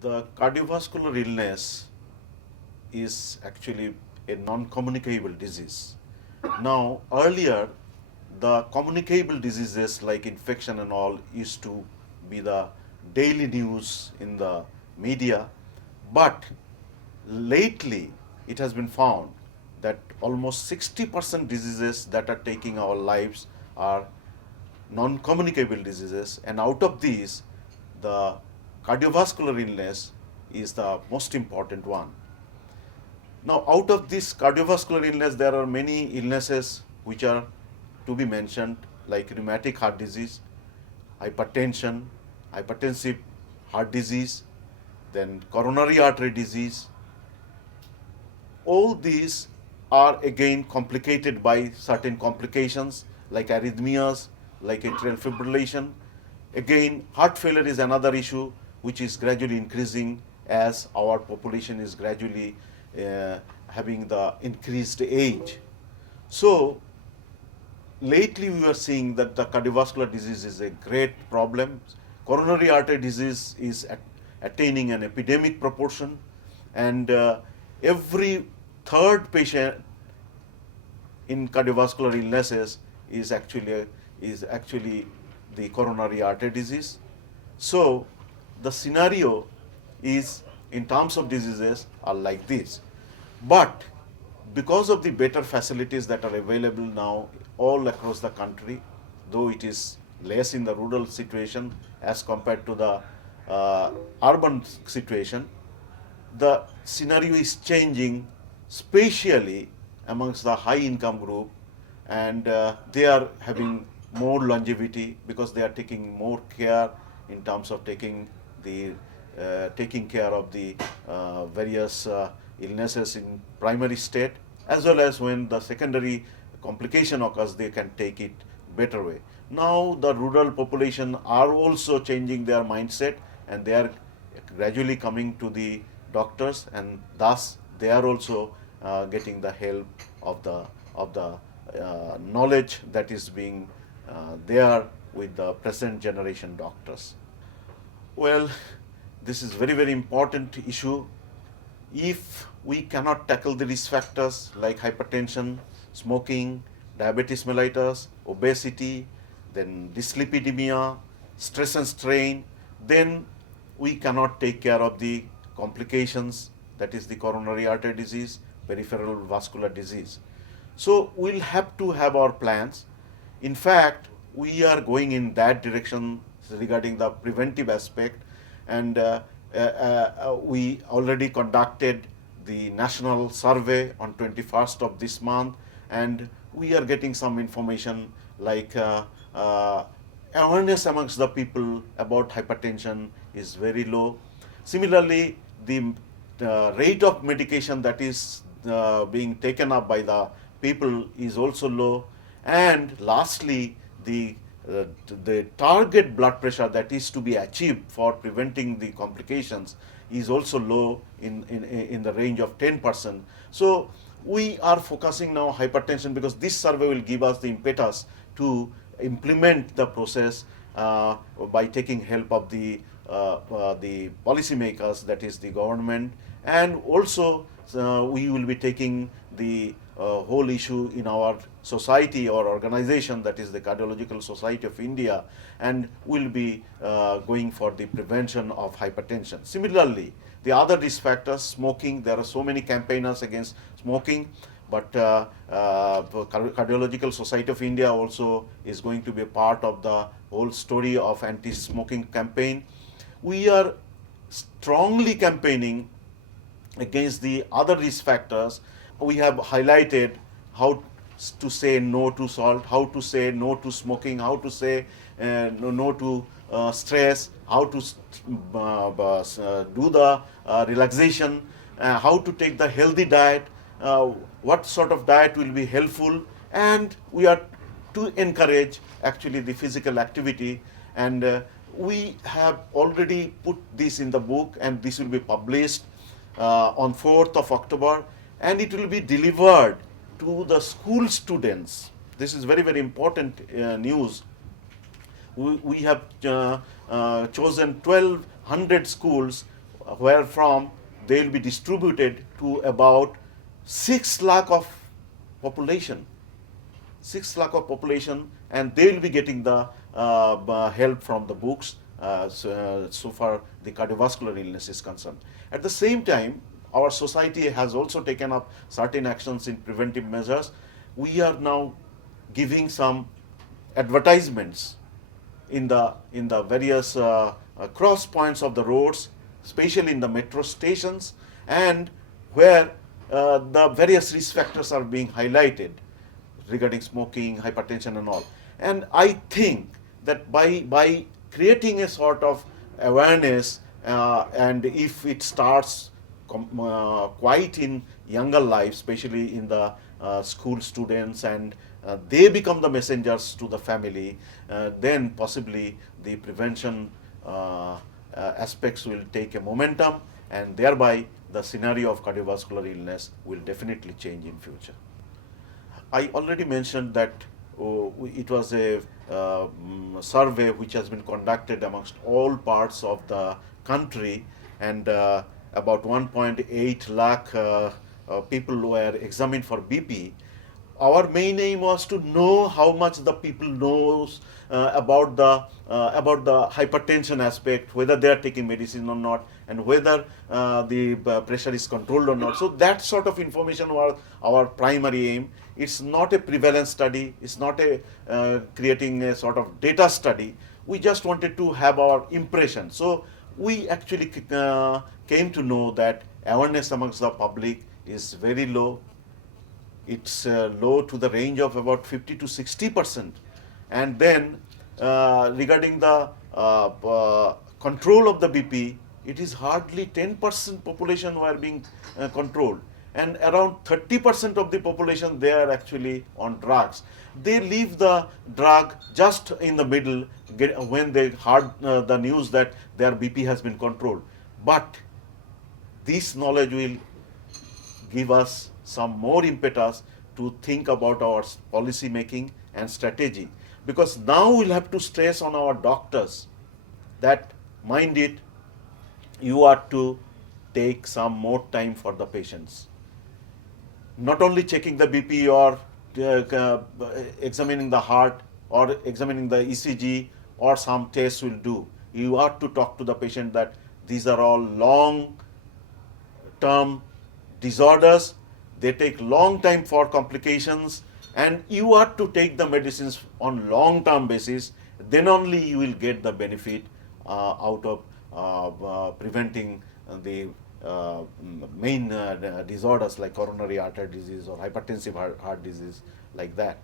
The cardiovascular illness is actually a non-communicable disease. Now, earlier, the communicable diseases like infection and all used to be the daily news in the media, but lately it has been found that almost 60% diseases that are taking our lives are non-communicable diseases, and out of these, the cardiovascular illness is the most important one. Now, out of this cardiovascular illness, there are many illnesses which are to be mentioned, like rheumatic heart disease, hypertension, hypertensive heart disease, then coronary artery disease. All these are again complicated by certain complications like arrhythmias, like atrial fibrillation. Again, heart failure is another issue which is gradually increasing as our population is gradually uh, having the increased age. So, lately we are seeing that the cardiovascular disease is a great problem. Coronary artery disease is attaining an epidemic proportion, and every third patient in cardiovascular illnesses is actually the coronary artery disease. So the scenario is in terms of diseases are like this. But because of the better facilities that are available now all across the country, though it is less in the rural situation as compared to the urban situation, the scenario is changing spatially amongst the high income group, and they are having more longevity because they are taking more care in terms of taking care of the various illnesses in primary state, as well as when the secondary complication occurs, they can take it better way. Now the rural population are also changing their mindset, and they are gradually coming to the doctors, and thus they are also getting the help of the knowledge that is being there with the present generation doctors. Well, this is very very important issue. If we cannot tackle the risk factors like hypertension, smoking, diabetes mellitus, obesity, then dyslipidemia, stress and strain, then we cannot take care of the complications, that is the coronary artery disease, peripheral vascular disease. So we'll have to have our plans. In fact, we are going in that direction regarding the preventive aspect, and we already conducted the national survey on 21st of this month, and we are getting some information like awareness amongst the people about hypertension is very low. Similarly, the rate of medication that is being taken up by the people is also low. And lastly, the target blood pressure that is to be achieved for preventing the complications is also low in the range of 10%. So we are focusing now hypertension because this survey will give us the impetus to implement the process by taking help of the policymakers, that is the government, and also we will be taking the whole issue in our society or organization, that is the Cardiological Society of India, and will be going for the prevention of hypertension. Similarly, the other risk factors, smoking, there are so many campaigners against smoking, but Cardiological Society of India also is going to be a part of the whole story of anti-smoking campaign. We are strongly campaigning against the other risk factors. We have highlighted how to say no to salt, how to say no to smoking, how to say no to stress, how to do the relaxation, how to take the healthy diet, what sort of diet will be helpful, and we are to encourage actually the physical activity. And we have already put this in the book, and this will be published on 4th of October, and it will be delivered to the school students. This is very, very important news. We have chosen 1,200 schools where from they will be distributed to about 6 lakh of population, 6 lakh of population, and they will be getting the help from the books, so far the cardiovascular illness is concerned. At the same time, our society has also taken up certain actions in preventive measures. We are now giving some advertisements in the various cross points of the roads, especially in the metro stations, and where the various risk factors are being highlighted regarding smoking, hypertension, and all. And I think that by creating a sort of awareness, and if it starts quite in younger life, especially in the school students, and they become the messengers to the family, then possibly the prevention aspects will take a momentum, and thereby the scenario of cardiovascular illness will definitely change in future. I already mentioned that it was a survey which has been conducted amongst all parts of the country, and about 1.8 lakh people were examined for BP. Our main aim was to know how much the people knows about the hypertension aspect, whether they are taking medicine or not, and whether the pressure is controlled or not. So that sort of information was our primary aim. It's not a prevalence study. It's not a creating a sort of data study. We just wanted to have our impression. So we actually came to know that awareness amongst the public is very low. It's low to the range of about 50 to 60%. And then regarding the control of the BP, it is hardly 10% population who are being controlled, and around 30% of the population, they are actually on drugs. They leave the drug just in the middle when they heard the news that their BP has been controlled. But this knowledge will give us some more impetus to think about our policy making and strategy, because now we'll have to stress on our doctors that, mind it, you are to take some more time for the patients, not only checking the BP or examining the heart or examining the ECG or some tests will do. You are to talk to the patient that these are all long term disorders, they take long time for complications, and you are to take the medicines on long term basis. Then only you will get the benefit out of preventing the main disorders like coronary artery disease or hypertensive heart disease, like that.